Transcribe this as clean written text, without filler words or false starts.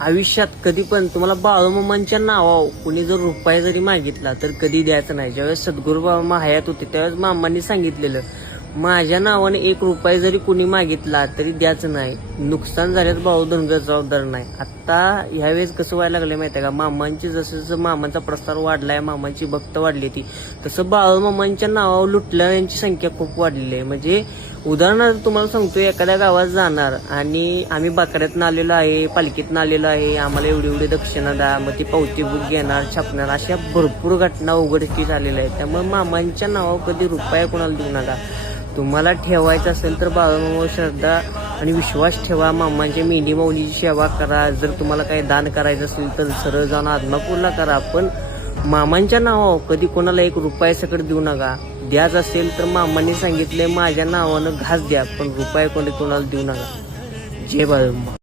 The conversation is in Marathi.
आयुष्यात कधी पण तुम्हाला बाळूमामांच्या नावावर कुणी जर रुपया जरी मागितला तर कधी द्यायचं नाही. ज्यावेळेस सद्गुरू बाबा हयात होते त्यावेळेस मामांनी सांगितलेलं, माझ्या नावाने 1 रुपया जरी कुणी मागितला तरी द्यायचं नाही. नुकसान झाल्यास बाळू धनगर जबाबदार नाही. आता ह्यावेळेस कसं व्हायला लागलं माहितीये का, मामांची जसं जसं मामांचा प्रस्ताव वाढलाय, मामांची भक्त वाढली ती, तसं बाळूमामांच्या नावावर लुटल्याची संख्या खूप वाढलेली आहे. म्हणजे उदाहरणार्थ तुम्हाला सांगतो, एखाद्या गावात जाणार आणि आम्ही बाकड्यातनं आलेलो आहे, पालखीतनं आलेलो आहे, आम्हाला एवढी एवढी दक्षिणा द्या, मग ती पावती बुक घेणार, छापणार, अशा भरपूर घटना उघडकीस आलेल्या आहेत. त्यामुळे मामांच्या नावावर कधी रुपया कोणाला देऊ नका. तुम्हाला ठेवायचं असेल तर बाळूमामावर श्रद्धा आणि विश्वास ठेवा. मामांच्या मेंढी माऊलीची सेवा करा. जर तुम्हाला काही दान करायचं असेल तर सरळ जाऊन आदमापूरला करा. पण मामांच्या नावावर कधी कोणाला 1 रुपया सकट देऊ नका. द्याच असेल तर मामांनी सांगितलंय, माझ्या नावानं घास द्या, पण रुपया कोणाला देऊ नका. जय बाळूमामा.